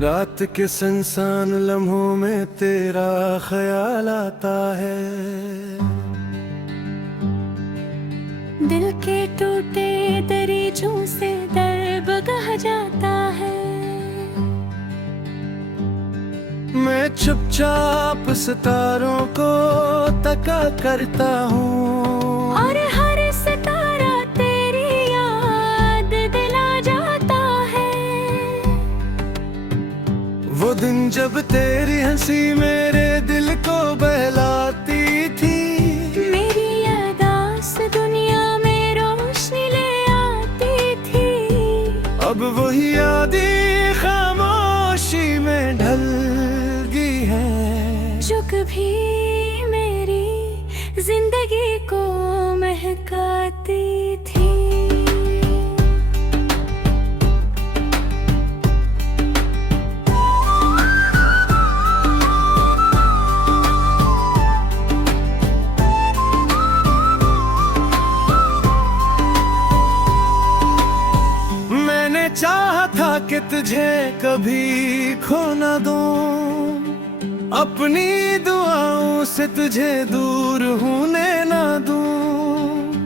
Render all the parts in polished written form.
रात के सुनसान लम्हों में तेरा ख्याल आता है। दिल के टूटे दरीचों से दर बगह जाता है। मैं चुपचाप सितारों को तका करता हूँ और हर सितारा तेरी याद दिला जाता है। वो दिन जब तेरी हंसी मेरे दिल को बहलाती थी। मेरी यादास दुनिया में रोशनी ले आती थी। अब वही यादें खामोशी में ढल गई हैं, जो कभी मेरी जिंदगी को महकाती थी। मैंने चाहा था कि तुझे कभी खो न दूं, अपनी दुआओं से तुझे दूर होने ना दूं।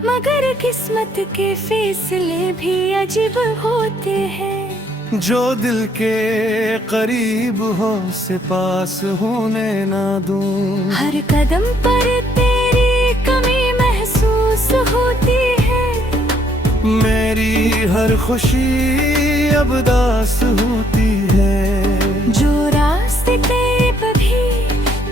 मगर किस्मत के फैसले भी अजीब होते हैं। जो दिल के करीब हो से पास होने ना दूं। हर कदम पर तेरी कमी महसूस होती है। मेरी हर खुशी अब दास होती है। जो रास्ते तेरे भी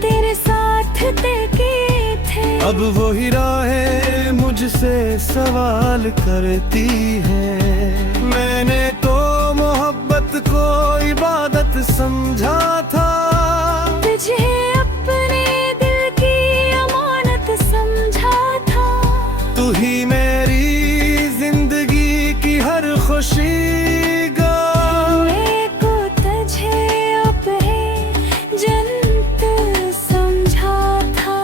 तेरे साथ तय किए थे, अब वही राहें मुझसे सवाल करती है। मैंने तो मोहब्बत को इबादत समझा था, तुझे अपने दिल की अमानत समझा था। तू ही मेरी जिंदगी की हर खुशी को तुझे अपने जन्नत समझा था।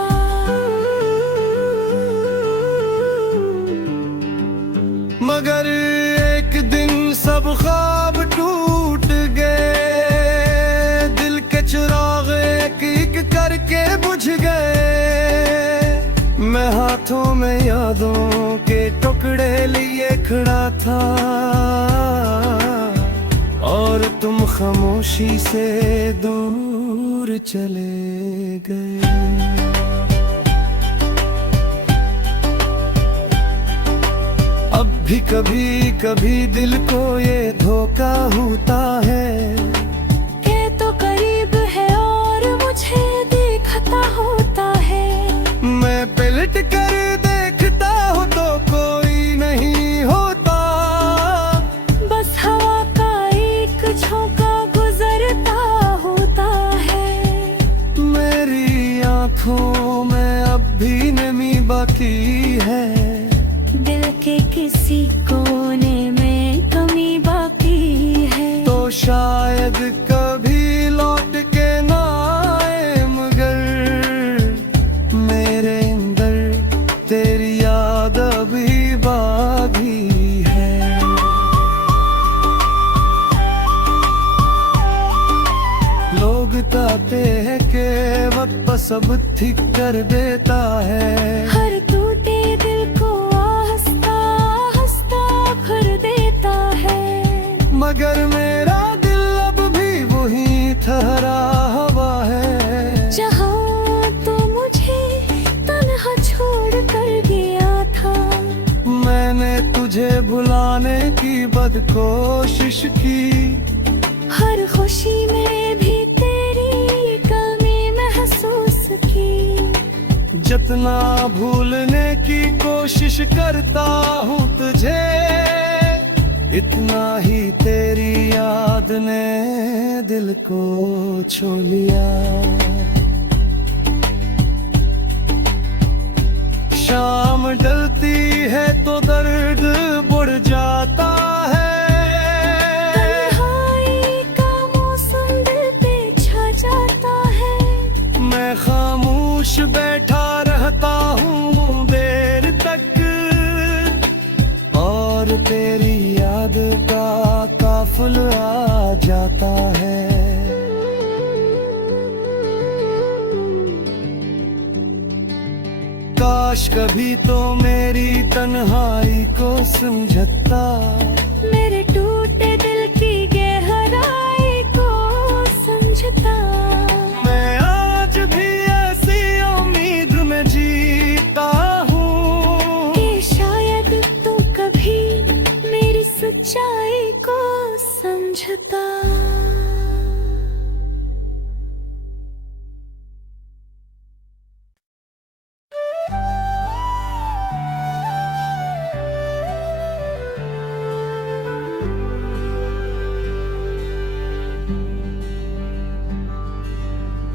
मगर एक दिन सब ख्वाब टूट गए। दिल के चिराग एक एक करके बुझ गए। मैं हाथों में यादों के टुकड़े लिए खड़ा था, और तुम खामोशी से दूर चले गए। अब भी कभी कभी दिल को ये धोखा होता है के तो करीब है और मुझे देखता होता है। मैं पलट कर देखता हूँ तो कोई नहीं होता। बस हवा का एक झोंका गुजरता होता है। मेरी आँखों में अब भी नमी बाकी है। दिल के किसी कोने में कमी बाकी है। तो शायद कभी लौट के ना आए, मगर मेरे अंदर तेरी याद अभी बाकी है। लोग कहते हैं कि वक्त सब ठीक कर देता है। हर टूटे दिल को आहिस्ता आहिस्ता भर देता है। मगर मेरा दिल अब भी वही ठहरा हुआ है, जहाँ तो मुझे तन्हा छोड़ कर गया था। मैंने तुझे भुलाने की बदकोशिश की। हर खुशी में भी तेरी कमी महसूस की। जितना भूलने की कोशिश करता हूँ तुझे, इतना ही तेरी याद ने दिल को छू लिया। शाम ढलती है तो दर्द बढ़ जाता है। तन्हाई का मौसम दिल पे छा जाता है। मैं खामोश बैठा रहता हूँ देर तक, और तेरी याद का काफिला आ जाता है। काश कभी तो मेरी तन्हाई को समझता, मेरे टूटे दिल की गहराई को समझता। मैं आज भी ऐसी उम्मीद में जीता हूँ कि शायद तू कभी मेरी सच्चाई को समझता।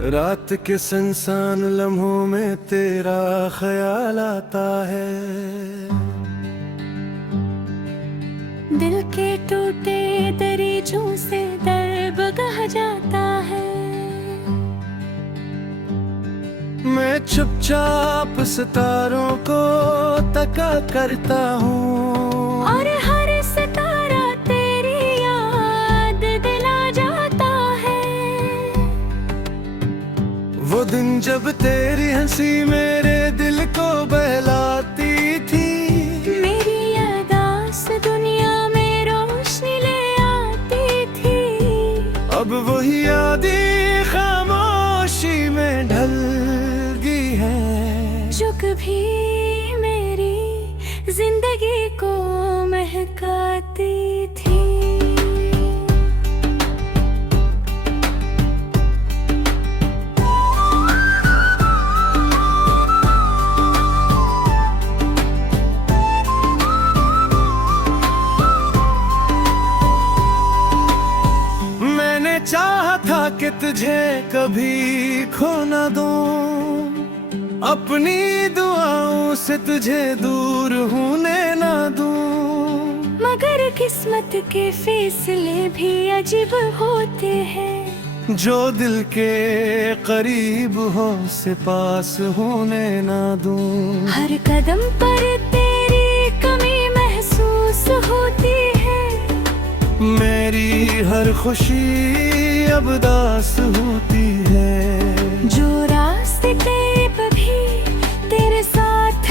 रात के सुनसान लम्हों में तेरा ख्याल आता है, दिल के टूटे दरीजों से दर्द बह जाता है। मैं चुपचाप सितारों को तका करता हूँ और हर सितारा तेरी याद दिला जाता है। वो दिन जब तेरी हंसी मेरे दिल को बहलाती थी, मेरी यादाश्त दुनिया में रोशनी ले आती थी। अब वही यादें खामोशी में ढल गई हैं, जो कभी मेरी जिंदगी को महकाती थी। मैंने चाहा था कि तुझे कभी खो न दूं, अपनी दुआओं से तुझे दूर होने न दूं। मगर किस्मत के फैसले भी अजीब होते हैं, जो दिल के करीब हो से पास होने न दूं। हर कदम पर तेरी कमी महसूस होती है। मेरी हर खुशी अब दास होती है, जो रास्ते तेरे पे भी तेरे साथ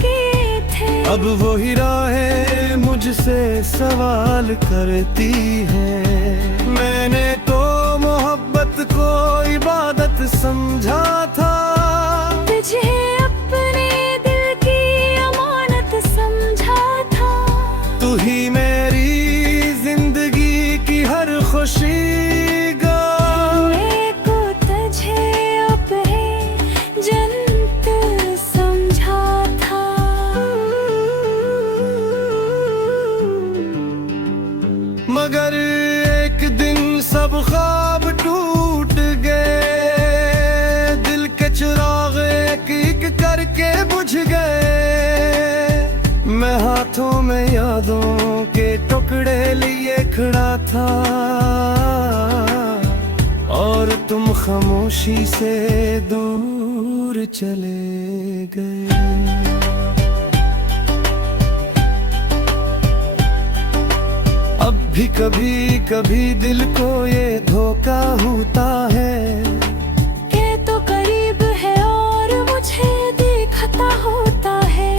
किए थे, अब वही राहें मुझसे सवाल करती है। मैंने तो मोहब्बत को इबादत समझा था, तुझे अपने दिल की अमानत समझा था। तू ही मेरी जिंदगी की हर खुशी को तुझे अपने जन्नत समझा था। मगर एक दिन सब ख्वाब टूट गए, दिल के चिराग एक एक करके बुझ गए। मैं हाथों में यादों के टुकड़े लिए खड़ा था, और तुम खामोशी से दूर चले गए। अब भी कभी कभी दिल को ये धोखा होता है, के तो करीब है और मुझे देखता होता है।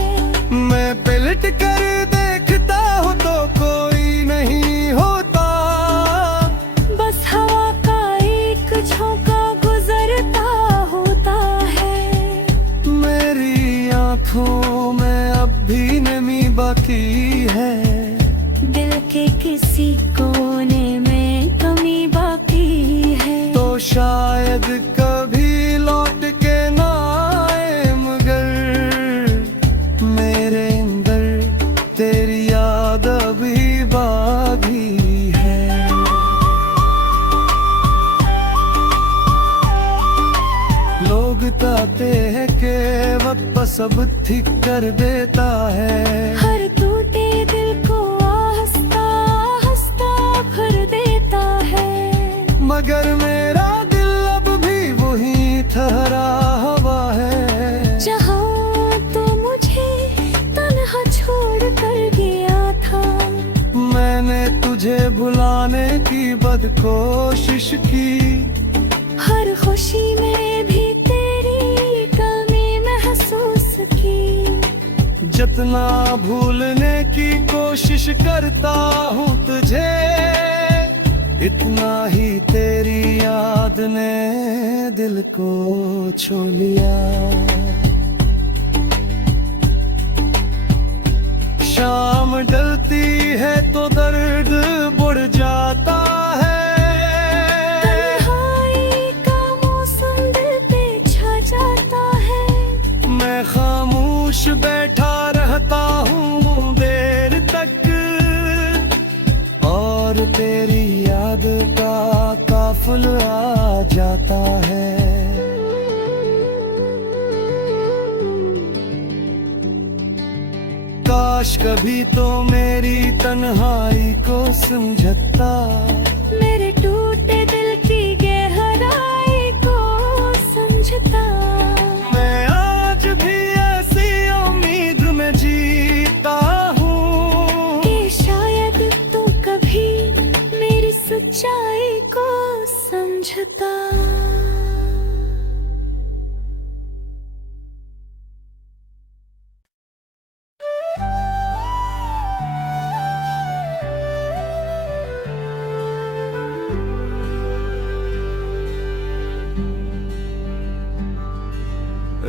मैं पलट कर देखता हूँ तो कोई नहीं होता, बस हवा का एक झोंका गुजरता होता है। मेरी आँखों में अब भी नमी बाकी है, दिल के किसी कोने में कमी बाकी है। तो शायद कभी लौट के ना आए, मगर मेरे अंदर तेरी याद अभी बाकी है। लोग कहते हैं कि वक्त सब ठीक कर देता है, हर टूटे दिल को हंसता हंसता भर देता है। मगर मेरा दिल अब भी वही ठहरा हुआ है, जहाँ तो मुझे तन्हा छोड़ कर गया था। मैंने तुझे भुलाने की बद कोशिश की, हर खुशी में भी तेरी कमी महसूस की। जितना भूलने की कोशिश करता हूँ तुझे, इतना ही तेरी याद ने दिल को छू लिया। शाम ढलती है तो दर्द बढ़ जाता है, तन्हाई का मौसम दिल पे छा जाता है। मैं खामोश बैठा रहता हूँ देर तक, और तेरी याद का काफिला आ जाता है। काश कभी तो मेरी तन्हाई को समझता, मेरे टूटे दिल की गहराई को समझता। मैं आज भी ऐसी उम्मीद में जीता हूँ कि शायद तू कभी मेरी सच्चाई को समझता।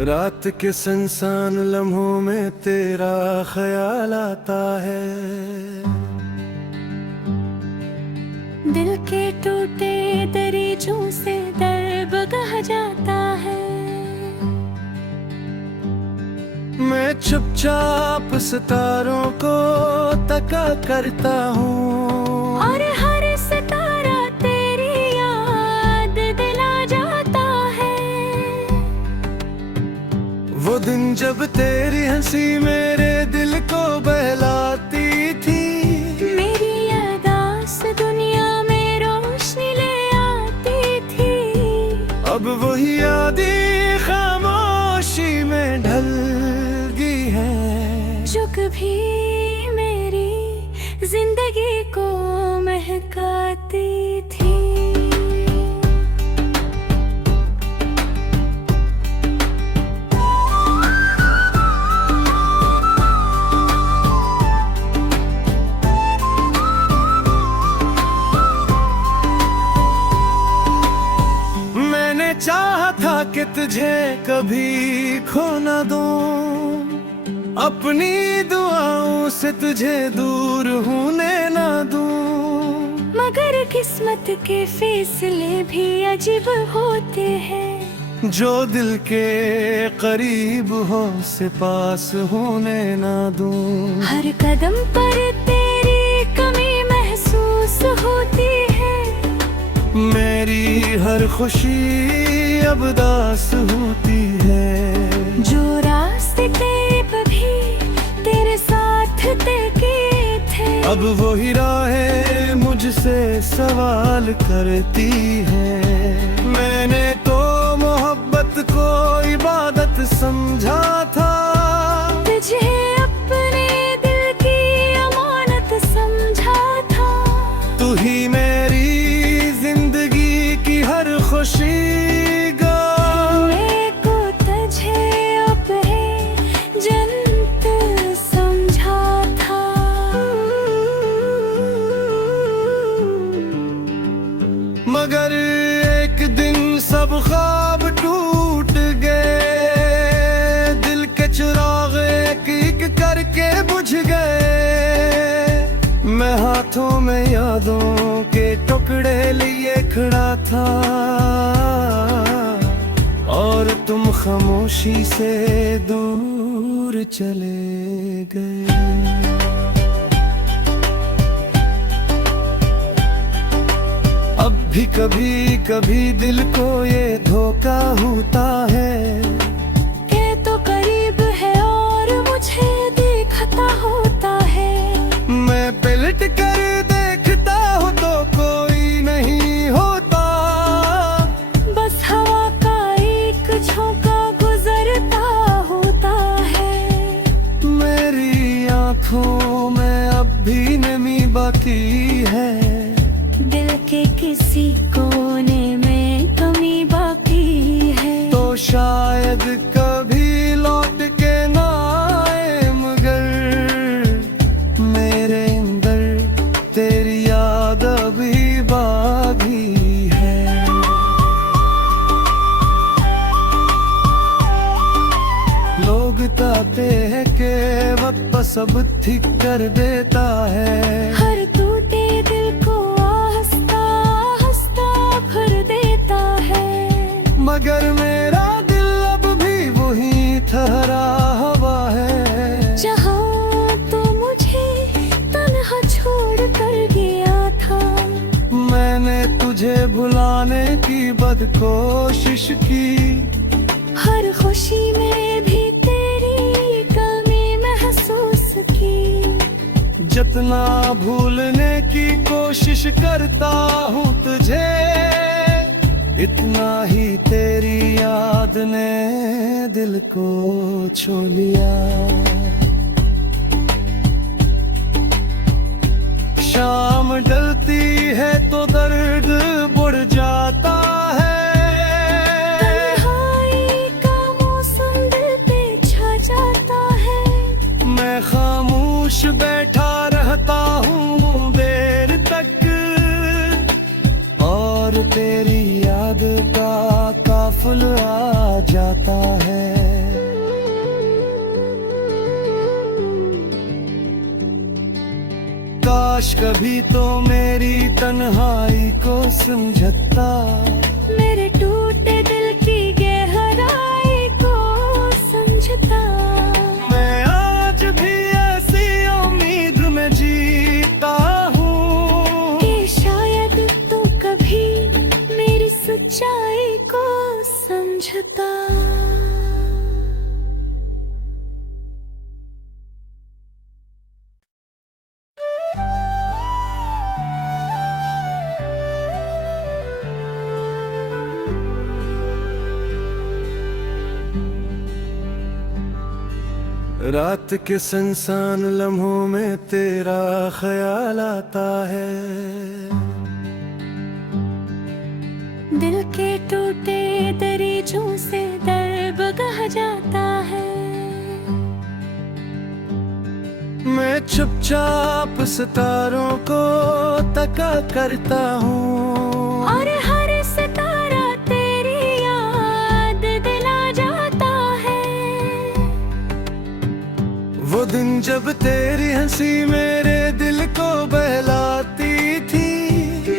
रात के सुनसान लम्हों में तेरा ख्याल आता है, दिल के टूटे दरीचों से दर्द बह जाता है। मैं चुपचाप सितारों को तका करता हूँ, और हर सितारा तेरी याद दिला जाता है। वो दिन जब तेरी हंसी मेरे दिल को बहलाती थी, मेरी यादास दुनिया में रोशनी ले आती थी। अब वही यादें खामोशी में ढल गई है, जो कभी मेरी जिंदगी को महकाती थी। मैंने चाहा था कि तुझे कभी खो ना दूं, अपनी दुआओं से तुझे दूर होने ना दूं। मगर किस्मत के फैसले भी अजीब होते हैं, जो दिल के करीब हो से पास होने ना दूं। हर कदम पर तेरी कमी महसूस होती है। मेरी हर खुशी अब दास होती है, जो रास्ते तेरे पे भी तेरे साथ तय किए थे, अब वही राहें मुझसे सवाल करती है। मैंने तो मोहब्बत को इबादत समझा था, तुझे अपने दिल की अमानत समझा था। तू ही मेरी जिंदगी की हर खुशी गा, को तुझे अपने जन्नत समझा था। मगर एक दिन सब ख्वाब टूट गए, दिल के चिराग एक एक करके बुझ गए। मैं हाथों में यादों के टुकड़े लिए खड़ा था, और तुम खामोशी से दूर चले गए। अब भी कभी कभी दिल को ये धोखा होता है, के तो करीब है और मुझे देखता होता है। मैं पलट कर देखता हूँ तो कोई नहीं होता, बस हवा का एक झोंका गुजरता होता है। मेरी आँखों में अब भी नमी बाकी है, दिल के किसी कोने में कमी बाकी है। तो शायद कभी लौट के ना आए, मगर सब ठीक कर देता है। हर टूटे दिल को आहिस्ता आहिस्ता भर देता है। मगर मेरा दिल अब भी वही ठहरा हुआ है, जहाँ तो मुझे तन्हा छोड़ कर गया था। मैंने तुझे भुलाने की बदकोशिश की, हर खुशी में भी तेरी कमी महसूस की। जितना भूलने की कोशिश करता हूँ तुझे, इतना ही तेरी याद ने दिल को छू लिया। शाम ढलती है तो दर्द बढ़ जाता है। तन्हाई का मौसम दिल पे छा जाता है। मैं खामोश बैठा रहता हूँ देर तक, और तेरी याद का काफिला आ जाता है। काश कभी तो मेरी तन्हाई को समझता, मेरे टूटे दिल की गहराई को समझता। मैं आज भी ऐसी उम्मीद में जीता हूँ कि शायद तू कभी मेरी सच्चाई को समझता। रात के सुनसान लम्हों में तेरा ख्याल आता है। दिल के टूटे दरीजों से दर्द बह जाता है। मैं चुपचाप सितारों को तका करता हूँ, और हर सितारा तेरी याद दिला जाता है। वो दिन जब तेरी हंसी मेरे दिल को बहलाती थी।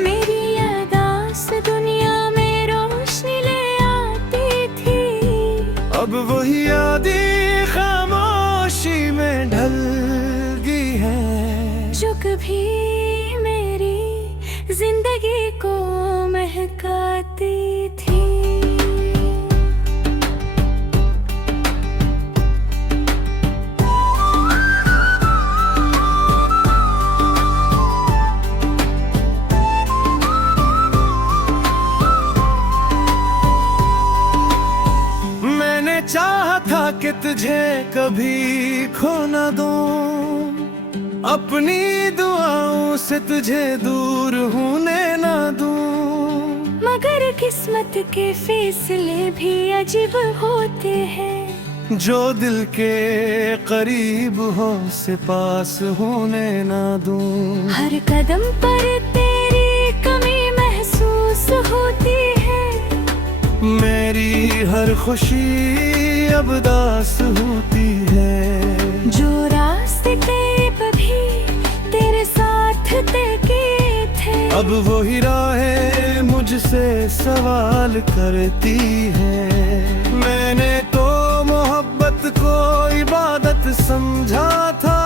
मेरी यादाश्त दुनिया में रोशनी ले आती थी। अब वही यादें खामोशी में ढल गई हैं, जो कभी मेरी जिंदगी को महकाती थी। मैंने चाहा था कि तुझे कभी खो न दूं, अपनी दुआओं से तुझे दूर होने ना दूं। मगर किस्मत के फैसले भी अजीब होते हैं। जो दिल के करीब हो से पास होने ना दूं। हर कदम पर तेरी कमी महसूस होती है। मेरी हर खुशी अब दास होती है। जो रास्ते पे भी तेरे साथ तय किए थे, अब वही राहें मुझसे सवाल करती है। मैंने तो मोहब्बत को इबादत समझा था,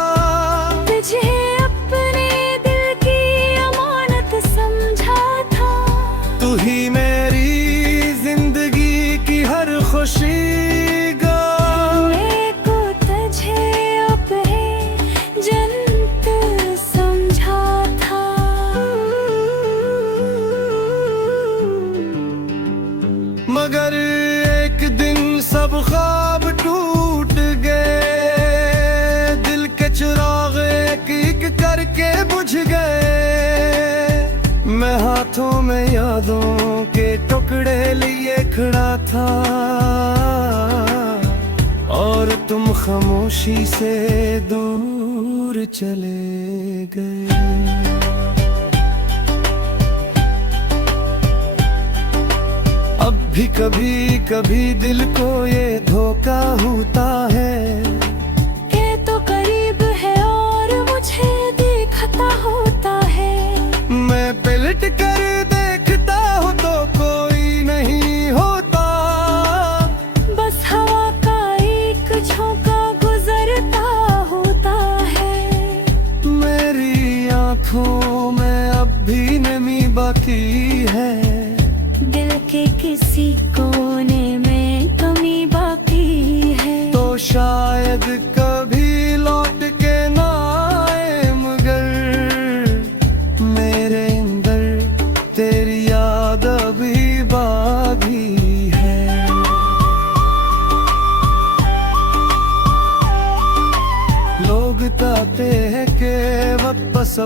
तुझे अपने दिल की अमानत समझा था। तू ही मेरी जिंदगी की हर खुशी को तुझे अपने जन्नत समझा था। मगर एक दिन सब ख्वाब टूट गए। दिल के चिराग एक एक करके बुझ गए। मैं हाथों में यादों के टुकड़े लिए खड़ा था, और तुम खामोशी से दूर चले गए। अब भी कभी कभी दिल को ये धोखा होता है के तो करीब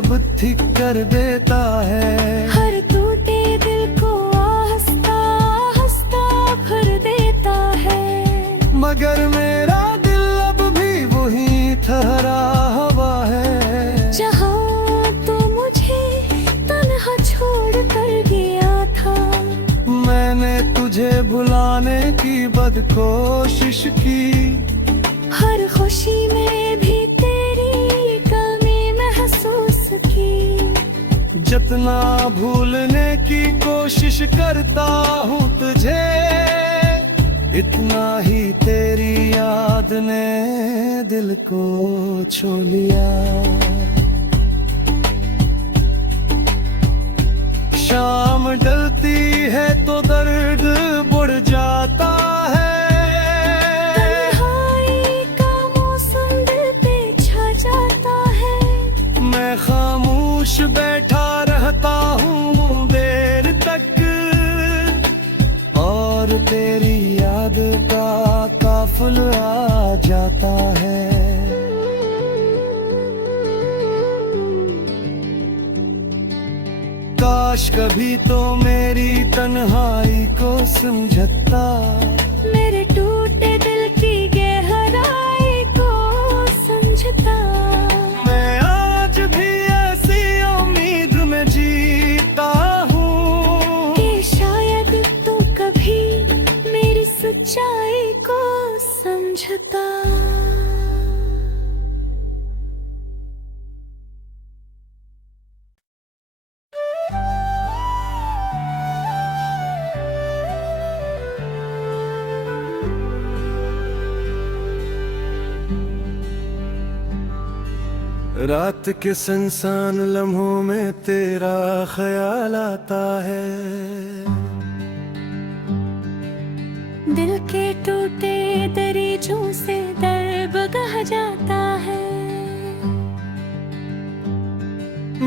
सब ठीक कर देता है। हर टूटे दिल को आहिस्ता आहिस्ता भर देता है। मगर मेरा दिल अब भी वही ठहरा हुआ है, जहाँ तो मुझे तन्हा छोड़ कर गया था। मैंने तुझे भुलाने की बदकोशिश की, हर खुशी में भी तेरी कमी महसूस की। जितना भूलने की कोशिश करता हूँ तुझे, इतना ही तेरी याद ने दिल को छू लिया। शाम ढलती है तो दर्द बढ़ जाता है। तन्हाई का मौसम दिल पे छा जाता है। मैं खामोश बैठा रहता हूँ देर तक, और तेरी याद का काफिला आ जाता है। काश कभी तो मेरी तन्हाई को समझता, मेरे टूटे दिल की गहराई को समझता। मैं आज भी ऐसी उम्मीद में जीता हूँ कि शायद तू कभी मेरी सच्चाई को समझता। रात के सुनसान लम्हों में तेरा ख्याल आता है। दिल के टूटे दरीचों से दर्द बह जाता है।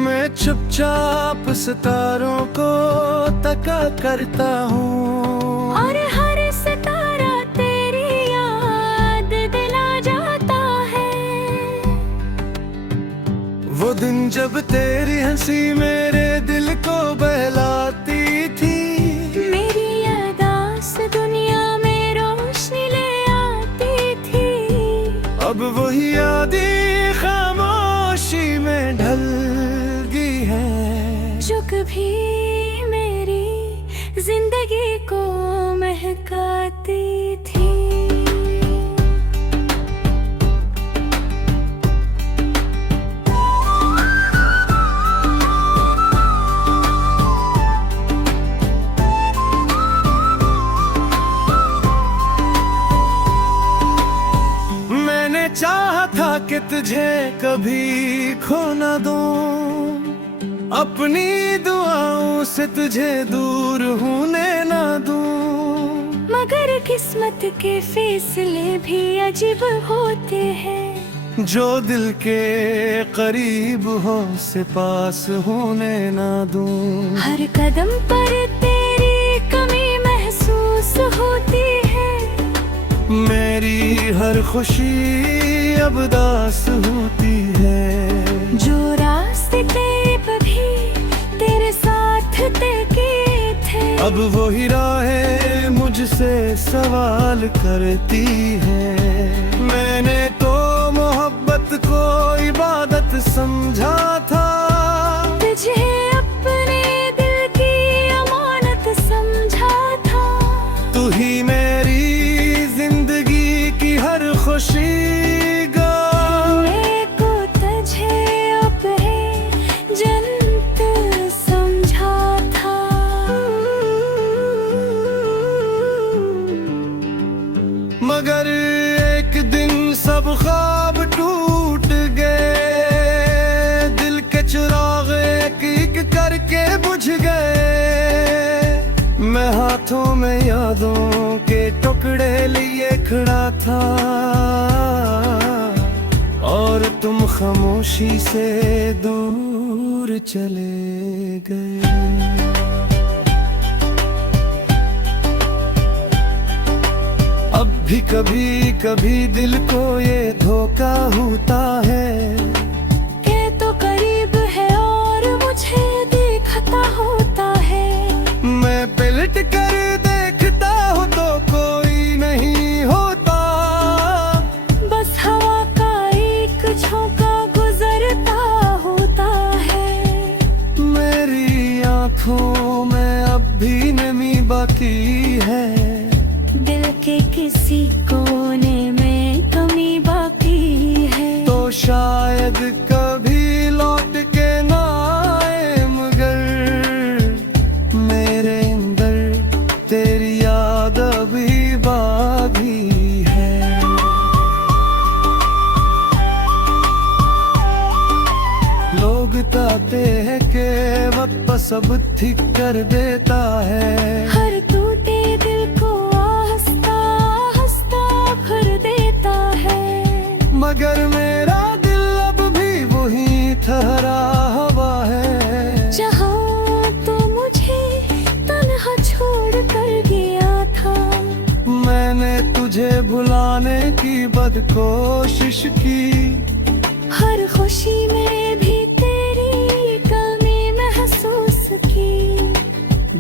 मैं चुपचाप सितारों को तका करता हूँ, और हर सितारा तेरी याद दिला जाता है। वो दिन जब तेरी हंसी मेरे दिल को बहलाती थी, मेरी यादाश्त दुनिया में रोशनी ले आती थी। अब वही यादें खामोशी में ढल गई हैं, जो कभी मेरी जिंदगी को महकाती थी। मैंने चाहा था कि तुझे कभी खो न दूं, अपनी दुआओं से तुझे दूर होने न दूं। मगर किस्मत के फैसले भी अजीब होते हैं, जो दिल के करीब हो से पास होने न दूं। हर कदम पर तेरी कमी महसूस होती है। मेरी हर खुशी अब दास होती है, जो रास्ते तेरे पे भी तेरे साथ तय किए थे, अब वही राहें मुझसे सवाल करती है। मैंने तो मोहब्बत को इबादत समझा था, तुझे अपने दिल की अमानत समझा था। तू ही मेरी जिंदगी की हर खुशी को तुझे अपने जन्नत समझा था। मगर एक दिन सब ख्वाब टूट गए, दिल के चिराग एक एक करके बुझ गए। मैं हाथों में यादों के टुकड़े लिए खड़ा था, और तुम खामोशी से दूर चले गए। अब भी कभी कभी दिल को ये धोखा होता है, के तो करीब है के किसी कोने में कमी बाकी है। तो शायद कभी लौट के ना आए, मगर मेरे अंदर तेरी याद अभी बाकी है। लोग कहते हैं कि वक्त सब ठीक कर देता है, हर टूटे दिल को हंसता हंसता भर देता है। मगर मेरा दिल अब भी वही ठहरा हुआ है, जहाँ तो मुझे तन्हा छोड़ कर गया था। मैंने तुझे भुलाने की बद कोशिश की, हर खुशी में भी तेरी कमी महसूस की।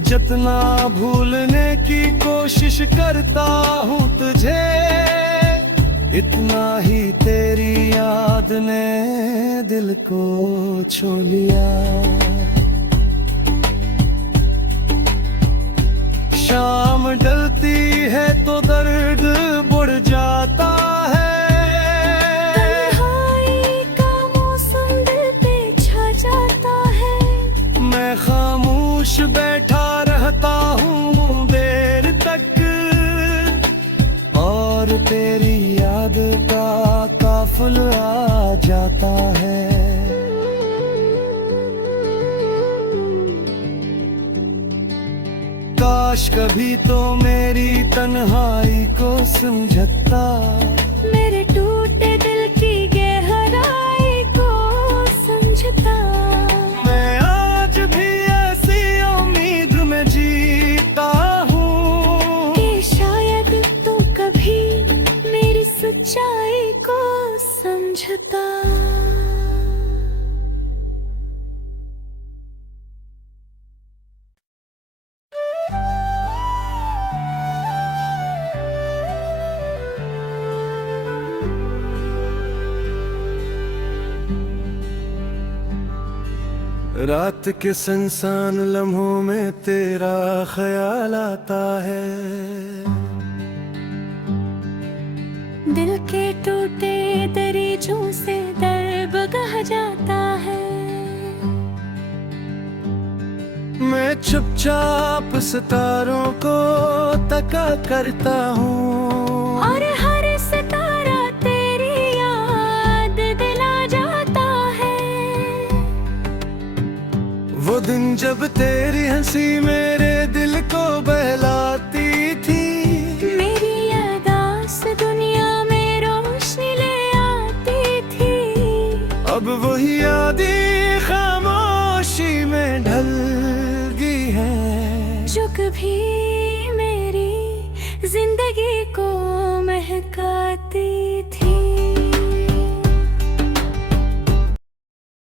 जितना भूलने की कोशिश करता हूँ तुझे, इतना ही तेरी याद ने दिल को छू लिया। शाम ढलती है तो दर्द बढ़ जाता है, तन्हाई का मौसम दिल पे छा जाता है। मैं खामोश बैठा रहता हूँ देर तक, और तेरी याद का काफिला आ जाता है। काश कभी तो मेरी तन्हाई को समझता, मेरे टूटे दिल की गहराई को समझता। मैं आज भी ऐसी उम्मीद में जीता हूँ कि शायद तो कभी मेरी सच्चाई को समझता। रात के सुनसान लम्हों में तेरा ख्याल आता है, दिल के टूटे दरीचों से दर बगह जाता है। मैं चुपचाप सितारों को तका करता हूँ, और हर सितारा तेरी याद दिला जाता है। वो दिन जब तेरी हंसी मेरे दिल को बहलाती थी, मेरी यादास दुनिया में रोशनी ले आती थी। अब वही यादें खामोशी में ढल गई है, जो कभी मेरी जिंदगी को महकाती